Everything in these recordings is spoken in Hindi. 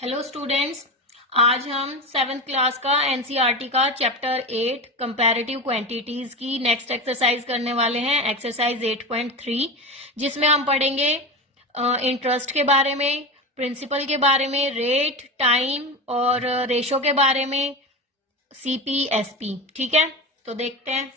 हेलो स्टूडेंट्स, आज हम 7th क्लास का एनसीईआरटी का चैप्टर 8 कंपैरेटिव क्वांटिटीज की नेक्स्ट एक्सरसाइज करने वाले हैं। एक्सरसाइज 8.3 जिसमें हम पढ़ेंगे इंटरेस्ट के बारे में, प्रिंसिपल के बारे में, रेट, टाइम और रेशो के बारे में, सीपी, एसपी। ठीक है, तो देखते हैं।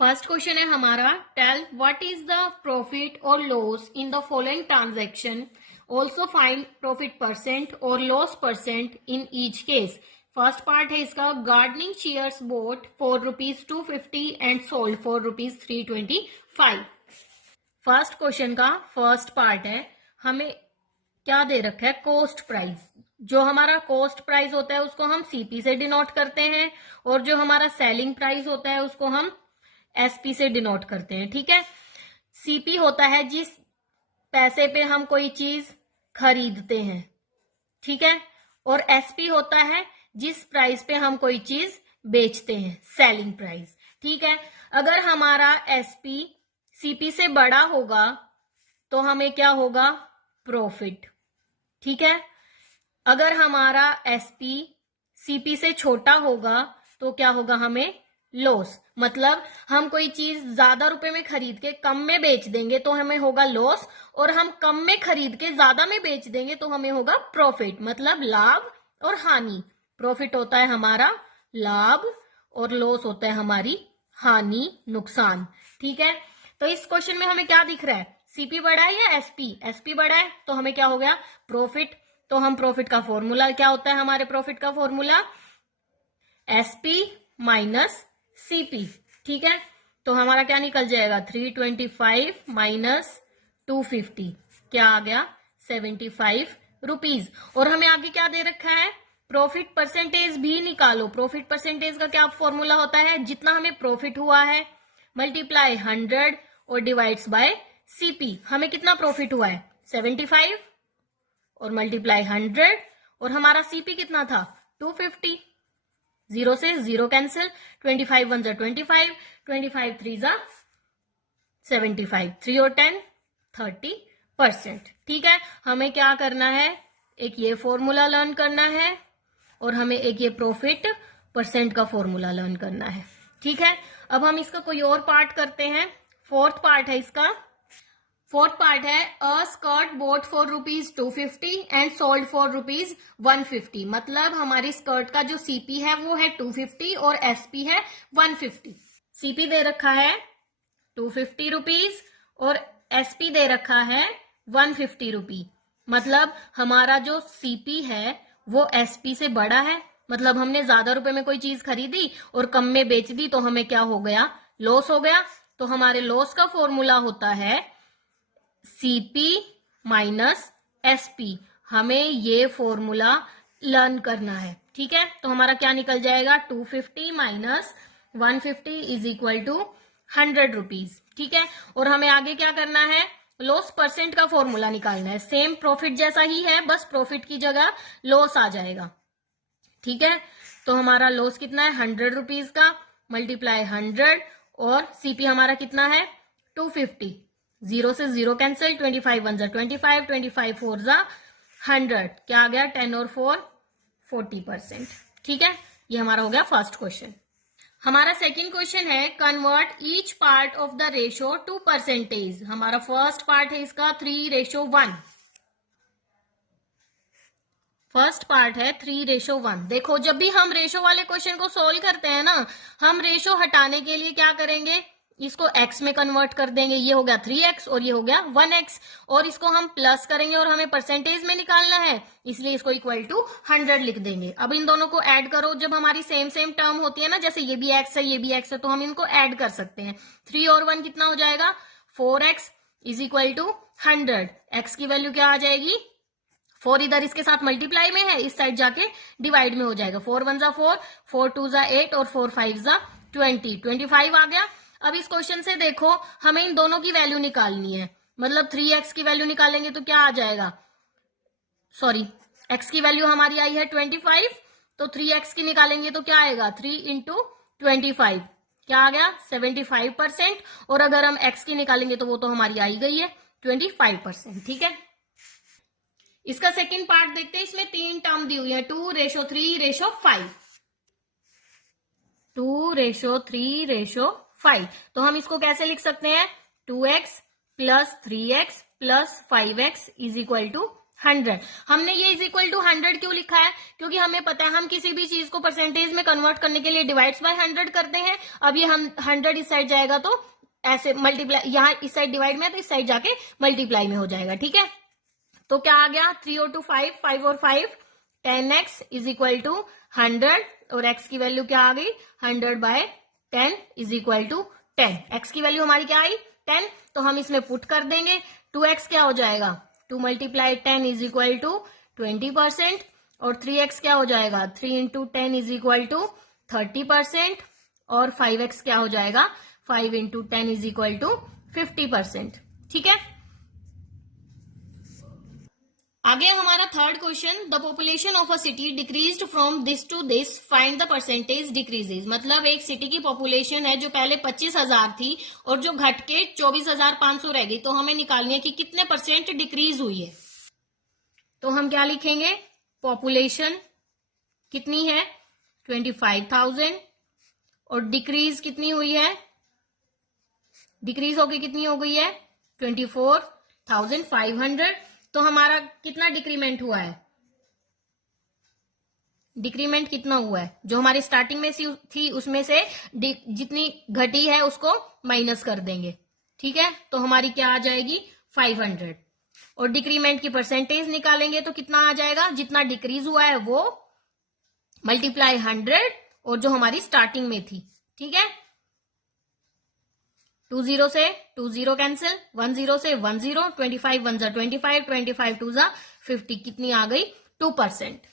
फर्स्ट क्वेश्चन है हमारा, tell what is the profit और loss in the following transaction, also find profit percent और loss percent in each case. First part है इसका, gardening chairs bought for ₹250 and sold for ₹325। First question का फर्स्ट पार्ट है, हमें क्या दे रखा है, कॉस्ट प्राइस। जो हमारा कॉस्ट प्राइस होता है उसको हम सीपी से डिनोट करते हैं और जो हमारा सेलिंग प्राइस होता है उसको हम एसपी से डिनोट करते हैं। ठीक है, सीपी होता है जिस पैसे पे हम कोई चीज खरीदते हैं, ठीक है, और एसपी होता है जिस प्राइस पे हम कोई चीज बेचते हैं, सेलिंग प्राइस। ठीक है, अगर हमारा एसपी सीपी से बड़ा होगा तो हमें क्या होगा, प्रॉफिट। ठीक है, अगर हमारा एसपी सीपी से छोटा होगा तो क्या होगा, हमें लॉस। मतलब हम कोई चीज ज्यादा रुपए में खरीद के कम में बेच देंगे तो हमें होगा लॉस, और हम कम में खरीद के ज्यादा में बेच देंगे तो हमें होगा प्रॉफिट। मतलब लाभ और हानि। प्रॉफिट होता है हमारा लाभ और लॉस होता है हमारी हानि, नुकसान। ठीक है, तो इस क्वेश्चन में हमें क्या दिख रहा है, सीपी बड़ा है या एसपी? एसपी बड़ा है तो हमें क्या हो गया, प्रॉफिट। तो हम प्रॉफिट का फॉर्मूला क्या होता है, हमारे प्रॉफिट का फॉर्मूला एसपी माइनस सीपी। ठीक है, तो हमारा क्या निकल जाएगा, 325 माइनस 250 क्या आ गया, ₹75। और हमें आगे क्या दे रखा है, प्रॉफिट परसेंटेज भी निकालो। प्रॉफिट परसेंटेज का क्या फॉर्मूला होता है, जितना हमें प्रॉफिट हुआ है मल्टीप्लाई 100 और डिवाइड्स बाय सीपी। हमें कितना प्रॉफिट हुआ है, 75 और मल्टीप्लाई 100, और हमारा सीपी कितना था, 250। 0 से 0 कैंसिल, 25 1 जा 25, 25 3 जा 75, 3 और 10 30%। ठीक है, हमें क्या करना है, एक ये फॉर्मूला लर्न करना है और हमें एक ये प्रॉफिट परसेंट का फॉर्मूला लर्न करना है। ठीक है, अब हम इसका कोई और पार्ट करते हैं। फोर्थ पार्ट है इसका, फोर्थ पार्ट है, a skirt bought for ₹250 and sold for ₹150। मतलब हमारी स्कर्ट का जो सीपी है वो है 250 और एसपी है 150। सीपी दे रखा है ₹250 और एसपी दे रखा है ₹150। मतलब हमारा जो सीपी है वो एसपी से बड़ा है। मतलब हमने ज्यादा रुपए में कोई चीज खरीदी और कम में बेच दी तो हमें क्या हो गया, लॉस हो गया। तो हमारे लॉस का फॉर्मूला होता है सीपी माइनस एसपी। हमें ये फॉर्मूला लर्न करना है। ठीक है, तो हमारा क्या निकल जाएगा, 250 माइनस 150 इज इक्वल टू ₹100। ठीक है, और हमें आगे क्या करना है, लॉस परसेंट का फॉर्मूला निकालना है। सेम प्रॉफिट जैसा ही है, बस प्रॉफिट की जगह लॉस आ जाएगा। ठीक है, तो हमारा लॉस कितना है, ₹100 का, मल्टीप्लाई 100 और सीपी हमारा कितना है, 250। 0 से 0 कैंसिल, 25 1 जा 25, 25 4 जा 100, क्या आ गया, 10 और 4 40%। ठीक है, ये हमारा हो गया फर्स्ट क्वेश्चन। हमारा सेकंड क्वेश्चन है, convert each part of the ratio two percentage. हमारा फर्स्ट पार्ट है इसका 3:1। फर्स्ट पार्ट है 3:1। देखो, जब भी हम रेशो वाले क्वेश्चन को सोल्व करते हैं ना, हम रेशो हटाने के लिए क्या करेंगे, इसको x में कन्वर्ट कर देंगे। ये हो गया 3x और ये हो गया 1x, और इसको हम प्लस करेंगे और हमें परसेंटेज में निकालना है, इसलिए इसको इक्वल टू 100 लिख देंगे। अब इन दोनों को ऐड करो, जब हमारी सेम सेम टर्म होती है ना, जैसे ये भी x है ये भी x है, तो हम इनको ऐड कर सकते हैं। 3 और 1 कितना हो जाएगा, 4x is equal to 100। x की वैल्यू क्या आ जाएगी, 4 इधर इसके साथ मल्टीप्लाई में है, इस साइड जाके डिवाइड में हो जाएगा। 4 1 जा 4, 4 2 जा 8 और 4 5 जा 20, 25 आ गया। अब इस क्वेश्चन से देखो, हमें इन दोनों की वैल्यू निकालनी है। मतलब 3x की वैल्यू निकालेंगे तो क्या आ जाएगा, सॉरी x की वैल्यू हमारी आई है 25, तो 3x की निकालेंगे तो क्या आएगा, 3 इंटू 25 क्या आ गया, 75%। और अगर हम x की निकालेंगे तो वो तो हमारी आई गई है 25%। ठीक है, इसका सेकंड पार्ट देखते हैं। इसमें 3 टर्म दी हुई है, 2:3:5, 2:3:5। तो हम इसको कैसे लिख सकते हैं, 2x + 3x + 5x is equal to 100। हमने ये इज इक्वल टू 100 क्यों लिखा है, क्योंकि हमें पता है हम किसी भी चीज को परसेंटेज में कन्वर्ट करने के लिए डिवाइड्स बाय 100 करते हैं। अब ये हम 100 इस साइड जाएगा तो ऐसे मल्टीप्लाई, यहाँ इस साइड डिवाइड में तो इस साइड जाके मल्टीप्लाई में हो जाएगा, ठीक है। तो क्या आ गया, 3 और 2 5, 5 और 5 10x इज इक्वल टू 100, और x की वैल्यू क्या आ गई, 100/10 इज इक्वल टू 10। x की वैल्यू हमारी क्या आई, 10, तो हम इसमें पुट कर देंगे। 2x क्या हो जाएगा, 2 × 10 इज इक्वल टू 20%, और 3x क्या हो जाएगा, 3 × 10 इज इक्वल टू 30%, और 5x क्या हो जाएगा, 5 × 10 इज इक्वल टू 50%, ठीक है। आगे हमारा third question, the population of a city decreased from this to this, find the percentage decreases. मतलब एक सिटी की पॉपुलेशन है जो पहले 25,000 थी और जो घट के 24,500 रह गई, तो हमें निकालनी है कि कितने % डिक्रीज हुई है। तो हम क्या लिखेंगे, पॉपुलेशन कितनी है 25,000, और डिक्रीज कितनी हुई है, डिक्रीज होगी कितनी हो गई है 24,500। तो हमारा कितना डिक्रीमेंट हुआ है, डिक्रीमेंट कितना हुआ है, जो हमारी स्टार्टिंग में थी उसमें से जितनी घटी है उसको माइनस कर देंगे, ठीक है। तो हमारी क्या आ जाएगी 500, और डिक्रीमेंट की परसेंटेज निकालेंगे तो कितना आ जाएगा, जितना डिक्रीज हुआ है वो मल्टीप्लाई 100 और जो हमारी स्टार्टिंग में थी, ठीक है। 2 0 से 2 0 कैंसिल, 1 0 से 1 0, 25 1 जा 25, 25 2 जा 50, कितनी आ गई 2%।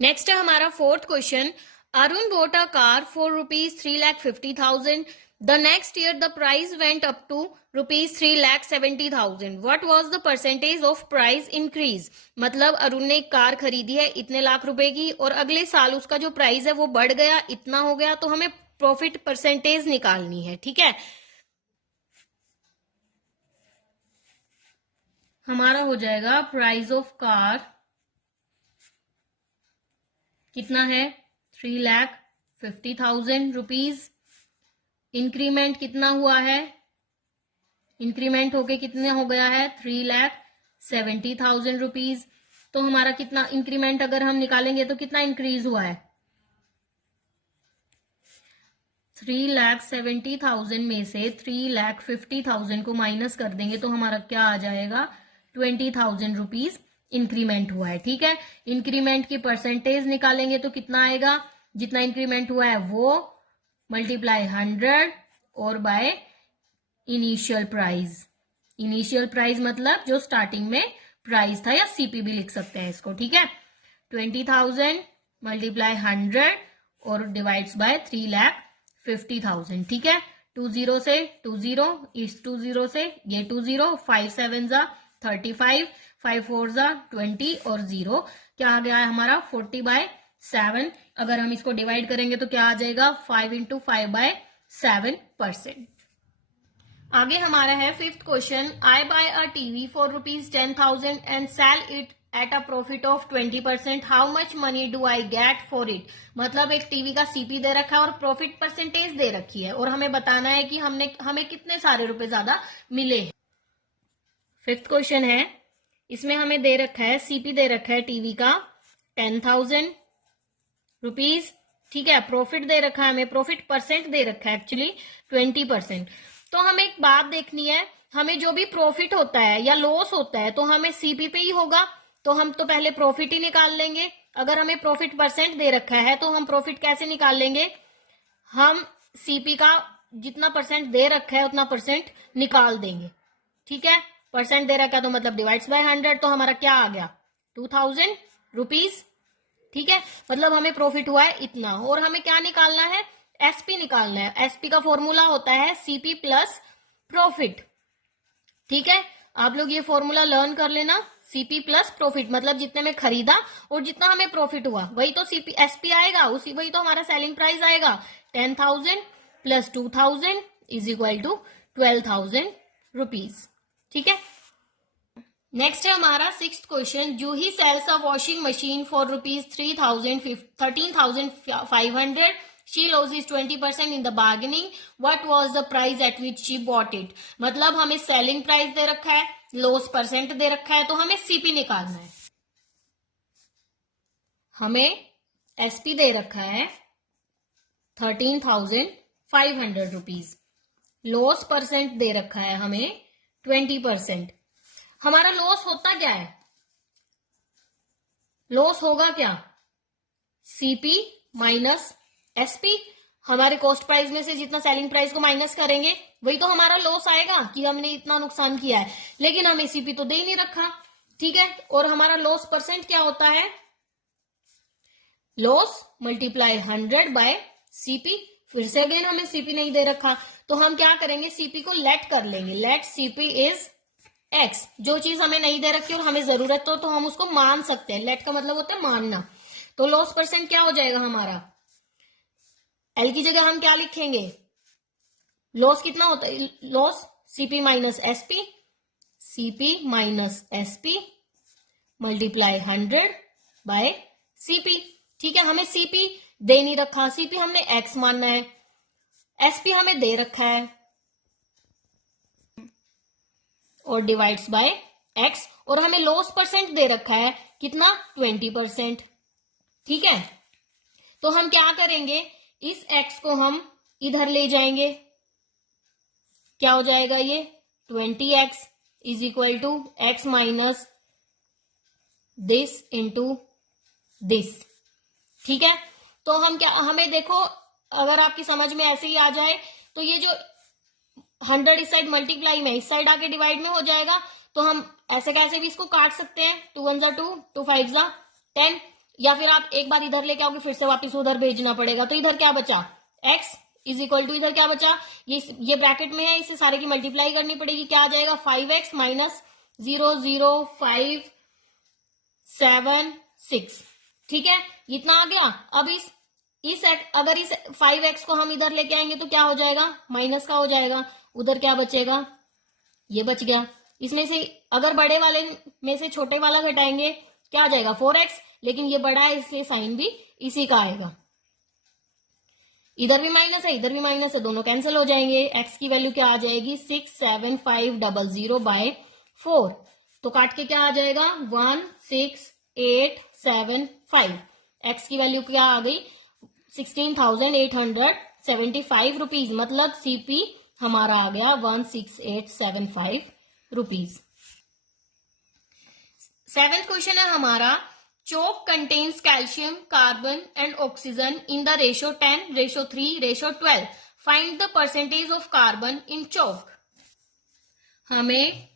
नेक्स्ट है हमारा fourth question, Arun bought a car for ₹3,50,000. The next year the price went up to ₹3,70,000. What was the percentage of price increase? मतलब अरुण ने एक कार खरीदी है इतने लाख रुपए की, और अगले साल उसका जो प्राइस है वो बढ़ गया, इतना हो गया, तो हमें प्रॉफिट परसेंटेज निकालनी है, ठीक है। हमारा हो जाएगा प्राइस ऑफ कार कितना है 3,50,000 रुपीज, इंक्रीमेंट कितना हुआ है, इंक्रीमेंट होके कितना हो गया है 3,70,000 रुपीज। तो हमारा कितना इंक्रीमेंट अगर हम निकालेंगे तो कितना इंक्रीज हुआ है, 3,70,000 में से 3,50,000 को माइनस कर देंगे तो हमारा क्या आ जाएगा 20,000 रुपीज इंक्रीमेंट हुआ है, ठीक है। इंक्रीमेंट की परसेंटेज निकालेंगे तो कितना आएगा, जितना इंक्रीमेंट हुआ है वो मल्टीप्लाई 100 और by initial price. Initial price मतलब जो स्टार्टिंग में प्राइस था, या सीपी भी लिख सकते हैं इसको, ठीक है। 20,000 मल्टीप्लाई 100 और डिवाइड्स बाय 3,50,000, ठीक है। 2 0 से 2 0, इस 2 0 से ये 2 0, 5 7 जा 35, 5 4 जा 20, और 0 क्या आ गया है हमारा 40/7। अगर हम इसको डिवाइड करेंगे तो क्या आ जाएगा 5 × 5/7%। आगे हमारा है fifth question, I buy a TV for ₹10,000 and sell it at a profit of 20%, how much money do I get for it. मतलब एक टीवी का सीपी दे रखा है और प्रॉफिट परसेंटेज दे रखी है, और हमें बताना है कि हमें कितने सारे रुपए ज्यादा मिले हैं। फिफ्थ क्वेश्चन है, इसमें हमें दे रखा है सीपी दे रखा है टीवी का 10,000 रुपीज, ठीक है। प्रॉफिट दे रखा है हमें, प्रॉफिट परसेंट दे रखा है एक्चुअली 20%। तो हमें एक बात देखनी है, हमें जो भी प्रॉफिट होता है या लॉस होता है तो हमें सीपी पे ही होगा, तो हम तो पहले प्रॉफिट ही निकाल लेंगे। अगर हमें प्रॉफिट परसेंट दे रखा है तो हम प्रॉफिट कैसे निकाल लेंगे, हम सीपी का जितना परसेंट दे रखा है उतना परसेंट निकाल देंगे, ठीक है। परसेंट दे रखा है तो मतलब डिवाइड्स बाय 100, तो हमारा क्या आ गया 2,000 रुपीज, ठीक है। मतलब हमें प्रॉफिट हुआ है इतना, और हमें क्या निकालना है एसपी निकालना है। एसपी का फॉर्मूला होता है सीपी प्लस प्रॉफिट, ठीक है। आप लोग ये फॉर्मूला लर्न कर लेना, सीपी प्लस प्रॉफिट मतलब जितने में खरीदा और जितना हमें प्रॉफिट हुआ वही तो सीपी एसपी आएगा, उसी वही तो हमारा सेलिंग प्राइस आएगा। 10,000 plus 2,000 is equal to 12,000 rupees, ठीक है। नेक्स्ट है हमारा 6th question. Juhi sells a washing machine for rupees 13,500. She loses 20% in the bargaining. What was the price at which she bought it? मतलब हमें सेलिंग प्राइस दे रखा है, लॉस परसेंट दे रखा है, तो हमें सीपी निकालना है। हमें एसपी दे रखा है 13,500 रुपीज, लॉस परसेंट दे रखा है हमें 20%। हमारा लॉस होता क्या है? लॉस होगा क्या? CP minus SP. हमारे कॉस्ट प्राइस में से जितना सेलिंग प्राइस को माइनस करेंगे वही तो हमारा लॉस आएगा कि हमने इतना नुकसान किया है, लेकिन हमें सीपी तो दे ही नहीं रखा। ठीक है, और हमारा लॉस परसेंट क्या होता है? Loss multiply 100 bye CP. फिर से अगेन हमें सीपी नहीं दे रखा, तो हम क्या करेंगे? सीपी को लेट कर लेंगे। Let CP is x. जो चीज हमें नहीं दे रखी और हमें जरूरत हो तो हम उसको मान सकते हैं। लेट का मतलब होता है मानना। तो लॉस परसेंट क्या हो जाएगा हमारा? एल की जगह हम क्या लिखेंगे? लॉस कितना होता है? Loss CP minus SP, CP minus SP multiply 100 bye CP. ठीक है, हमें सीपी दे नहीं रखा, सीपी हमने एक्स मानना है, एसपी हमें दे रखा है और डिवाइड्स बाय एक्स, और हमें लॉस परसेंट दे रखा है कितना? 20%। ठीक है, तो हम क्या करेंगे? इस एक्स को हम इधर ले जाएंगे। क्या हो जाएगा ये? 20x is equal to x minus this into this. ठीक है, तो हम क्या, हमें देखो, अगर आपकी समझ में ऐसे ही आ जाए तो ये जो 100 इस साइड मल्टीप्लाई में, इस साइड आके डिवाइड में हो जाएगा, तो हम ऐसे कैसे भी इसको काट सकते हैं। 2 1 जा 2, 2 5 जा 10, या फिर आप एक बार इधर लेके आओगे, फिर से वापस उधर भेजना पड़ेगा। तो इधर क्या बचा? x इज इक्वल टू, इधर क्या बचा? ये ब्रैकेट में है, इसे सारे की मल्टीप्लाई करनी पड़ेगी। क्या आ जाएगा? 5x minus 0 0 5 7 6। ठीक है, इतना आ गया। अब अगर इस 5x को हम इधर लेके आएंगे तो क्या हो जाएगा? माइनस का हो जाएगा। उधर क्या बचेगा? ये बच गया। इसमें से अगर बड़े वाले में से छोटे वाला घटाएंगे, क्या आ जाएगा? 4x, लेकिन ये बड़ा है इसलिए साइन भी इसी का आएगा। इधर भी माइनस है, इधर भी माइनस है, दोनों कैंसिल हो जाएंगे। x की वैल्यू क्या आ जाएगी? 67500 बाय 4। तो काट के क्या आ जाएगा? 16875। x की वैल्यू क्या आ गई? 16,875 रुपीज। मतलब सीपी हमारा आ गया 16875 रुपीज। 7th क्वेश्चन है हमारा, chalk contains calcium, carbon and oxygen in the ratio 10, ratio 3, ratio 12. Find the percentage of carbon in chalk. हमें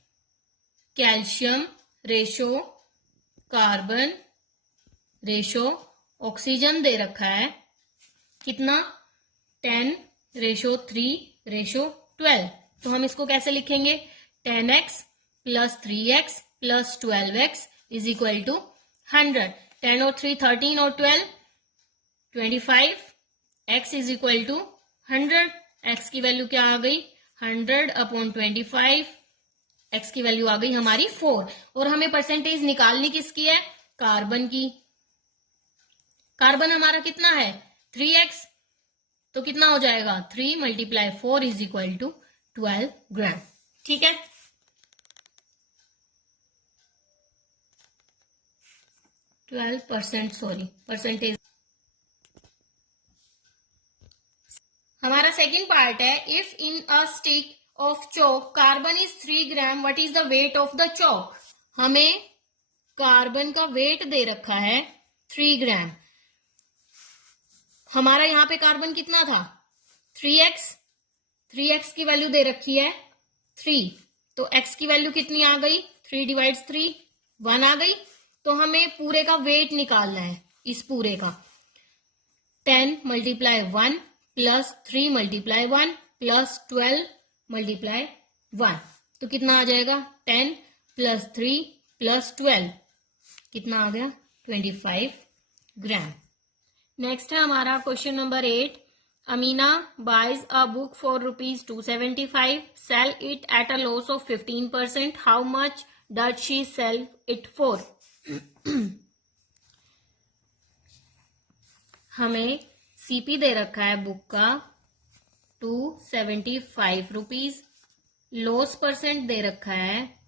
calcium ratio, carbon ratio, oxygen दे रखा है कितना? 10 रेशो 3 रेशो 12। तो हम इसको कैसे लिखेंगे? 10x plus 3x plus 12x is equal to 100। 10 और 3 13 और 12 25। x is equal to 100। x की वैल्यू क्या आ गई? 100 अपॉन 25। x की वैल्यू आ गई हमारी 4। और हमें परसेंटेज निकालनी किसकी है? कार्बन की। कार्बन हमारा कितना है? 3x। तो कितना हो जाएगा? 3 मल्टीप्लाई 4 इज इक्वल टू 12 ग्राम। ठीक है, परसेंटेज। हमारा सेकेंड पार्ट है, if in a stick of chalk carbon is 3 gram, what is the weight of the chalk? हमें कार्बन का वेट दे रखा है 3 ग्राम। हमारा यहां पे कार्बन कितना था? 3x। 3x की वैल्यू दे रखी है 3, तो x की वैल्यू कितनी आ गई? 3 डिवाइड्स 3 1 आ गई। तो हमें पूरे का वेट निकालना है, इस पूरे का। 10 multiply 1 plus 3 multiply 1 plus 12 multiply 1, तो कितना आ जाएगा? 10 प्लस 3 प्लस 12 कितना आ गया? 25 ग्राम। नेक्स्ट है हमारा question number 8। Amina buys a book for rupees 275, sell it at a loss of 15%. How much does she sell it for. हमें सीपी दे रखा है बुक का 275 रुपीज, लॉस परसेंट दे रखा है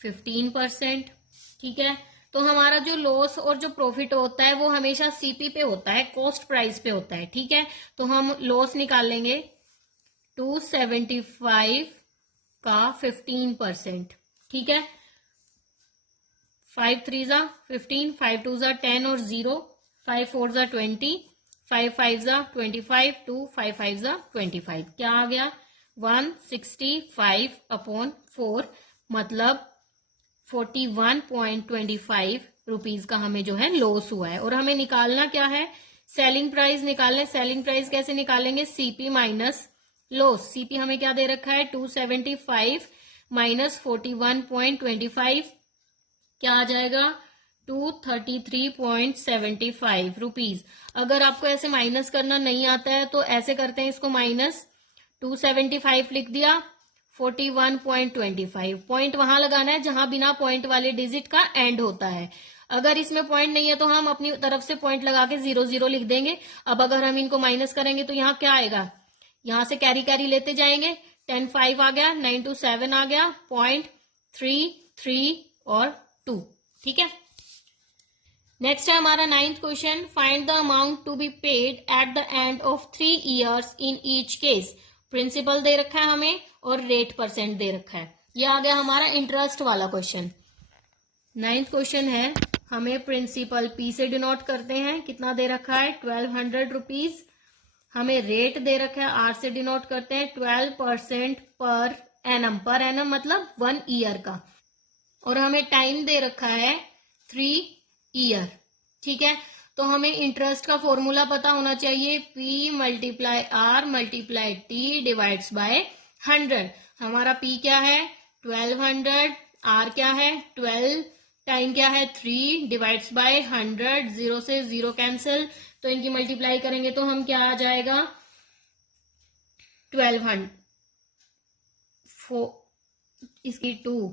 15%। ठीक है, तो हमारा जो लॉस और जो प्रॉफिट होता है वो हमेशा सीपी पे होता है, कॉस्ट प्राइस पे होता है। ठीक है, तो हम लॉस निकाल लेंगे 275 का 15%। ठीक है, 5 3 जा 15, 5 2 जा 10 और 0, 5 4 जा 20, 5 5 जा 25, 2 5 5 जा 25। क्या आ गया 165/4, मतलब 41.25 रुपीज का हमें जो है लॉस हुआ है। और हमें निकालना क्या है, सेलिंग प्राइस निकालना है। सेलिंग प्राइस कैसे निकालेंगे, सीपी माइनस लॉस। सीपी हमें क्या दे रखा है 275 माइनस 41.25, क्या आ जाएगा 233.75 रुपीज। अगर आपको ऐसे माइनस करना नहीं आता है तो ऐसे करते हैं, इसको माइनस 275 लिख दिया, 41.25 पॉइंट वहां लगाना है जहां बिना पॉइंट वाले डिजिट का एंड होता है। अगर इसमें पॉइंट नहीं है तो हम अपनी तरफ से पॉइंट लगा के 0 0 लिख देंगे। अब अगर हम इनको माइनस करेंगे तो यहाँ क्या आएगा, यहां से कैरी कैरी लेते जाएंगे, 10 5 आ गया, 9 2 7 आ गया, 0.33 और 2। ठीक है, नेक्स्ट है हमारा 9th question, find the amount to be paid at the end of 3 years in each case. Principal दे रखा है हमें और रेट परसेंट दे रखा है। ये आ गया हमारा इंटरेस्ट वाला क्वेश्चन। 9th क्वेश्चन है, हमें प्रिंसिपल पी से डिनोट करते हैं, कितना दे रखा है 1200 रुपीज। हमें रेट दे रखा है, आर से डिनोट करते हैं 12% पर एनम। पर एनम मतलब 1 ईयर का। और हमें टाइम दे रखा है 3 ईयर। ठीक है, तो हमें इंटरेस्ट का फॉर्मूला पता होना चाहिए, P multiply R multiply T divides bye 100। हमारा P क्या है 1200, R क्या है 12, टाइम क्या है 3 डिवाइड्स बाय 100, 0 से 0 कैंसिल, तो इनकी मल्टीप्लाई करेंगे तो हम क्या आ जाएगा 1200, इसकी 2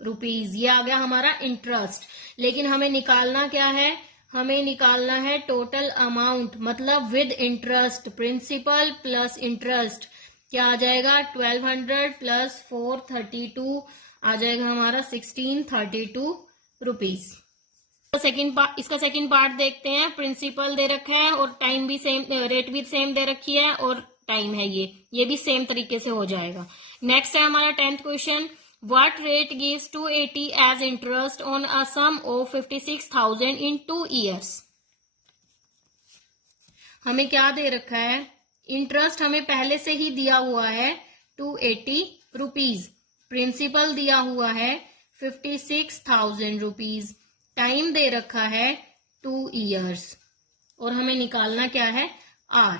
रुपीज। ये आ गया हमारा इंटरेस्ट। लेकिन हमें निकालना क्या है, हमें निकालना है टोटल अमाउंट, मतलब with interest, principal plus interest. क्या आ जाएगा 1200 प्लस 432 आ जाएगा हमारा 1632 रुपीज। तो इसका सेकंड पार्ट देखते हैं। प्रिंसिपल दे रखा है और टाइम भी सेम, रेट भी सेम दे रखी है और टाइम है ये भी सेम तरीके से हो जाएगा। नेक्स्ट है हमारा 10th question, What rate gives 280 as interest on a sum of 56,000 in 2 years? हमें क्या दे रखा है, इंटरेस्ट हमें पहले से ही दिया हुआ है 280 रुपीज, प्रिंसिपल दिया हुआ है 56,000 रुपीज, टाइम दे रखा है 2 ईयर्स और हमें निकालना क्या है आर।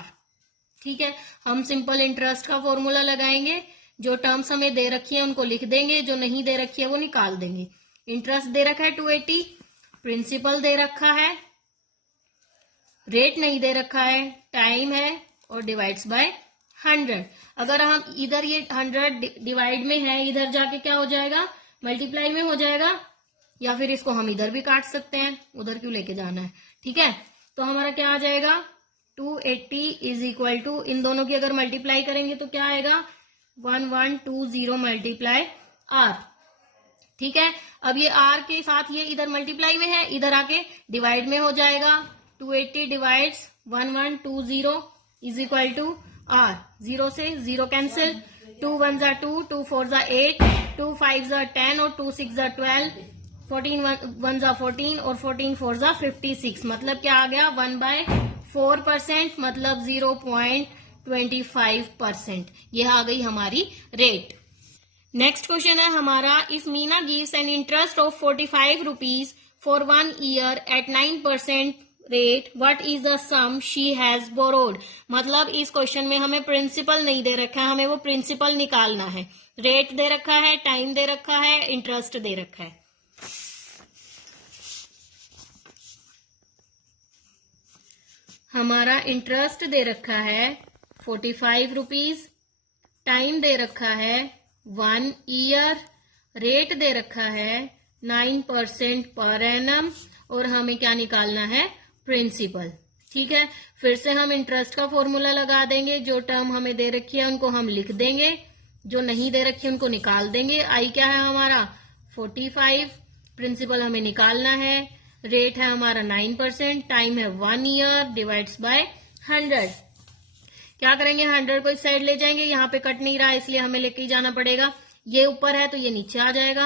ठीक है, हम सिंपल इंटरेस्ट का फॉर्मूला लगाएंगे, जो टर्म्स हमें दे रखी है उनको लिख देंगे, जो नहीं दे रखी है वो निकाल देंगे। इंटरेस्ट दे रखा है 280, प्रिंसिपल दे रखा है, रेट नहीं दे रखा है, टाइम है और डिवाइड्स बाय 100। अगर हम इधर ये 100 डिवाइड में है, इधर जाके क्या हो जाएगा मल्टीप्लाई में हो जाएगा, या फिर इसको हम इधर भी काट सकते हैं, उधर क्यों लेके जाना है। ठीक है, तो हमारा क्या आ जाएगा 280 इज इक्वल टू, इन दोनों की अगर मल्टीप्लाई करेंगे तो क्या आएगा 1120 मल्टीप्लाई आर। ठीक है, अब ये आर के साथ ये इधर मल्टीप्लाई में है, इधर आके डिवाइड में हो जाएगा, 280 divides 1120 is equal to R, 0 से 0 कैंसिल, 2 1 जा 2, 2 4 जा 8, 2 5 जा 10 और 2 6 जा 12, 14 1 जा 14 और 14 4 जा 56, मतलब क्या आ गया 1/4%, मतलब 0.25%। यह आ गई हमारी रेट। नेक्स्ट क्वेश्चन है हमारा, if Meena gives an interest of 45 rupees for 1 year at 9% rate, what is the sum she has borrowed. मतलब इस क्वेश्चन में हमें प्रिंसिपल नहीं दे रखा है, हमें वो प्रिंसिपल निकालना है। रेट दे रखा है, टाइम दे रखा है, इंटरेस्ट दे रखा है। हमारा इंटरेस्ट दे रखा है 45 रुपीज, टाइम दे रखा है 1 ईयर रेट दे रखा है 9% पर एनम और हमें क्या निकालना है, प्रिंसिपल। ठीक है, फिर से हम इंटरेस्ट का फॉर्मूला लगा देंगे। जो टर्म हमें दे रखी है उनको हम लिख देंगे, जो नहीं दे रखी है उनको निकाल देंगे। आई क्या है हमारा 45, प्रिंसिपल हमें निकालना है, रेट है हमारा 9%, टाइम है 1 ईयर, डिवाइड्स बाय 100। क्या करेंगे, 100 को इस साइड ले जाएंगे, यहाँ पे कट नहीं रहा इसलिए हमें लेके ही जाना पड़ेगा। ये ऊपर है तो ये नीचे आ जाएगा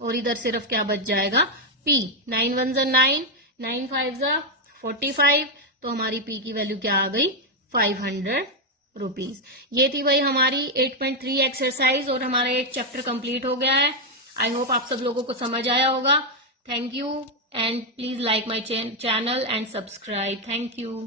और इधर सिर्फ क्या बच जाएगा, P। 9 1 जा 9, 9 5 जा 45, तो हमारी P की वैल्यू क्या आ गई, 500 रुपीज। ये थी भाई हमारी 8.3 एक्सरसाइज और हमारा एक चैप्टर कंप्लीट हो गया है। आई होप आप सब लोगों को समझ आया होगा। Thank you and please like my channel and subscribe. Thank you.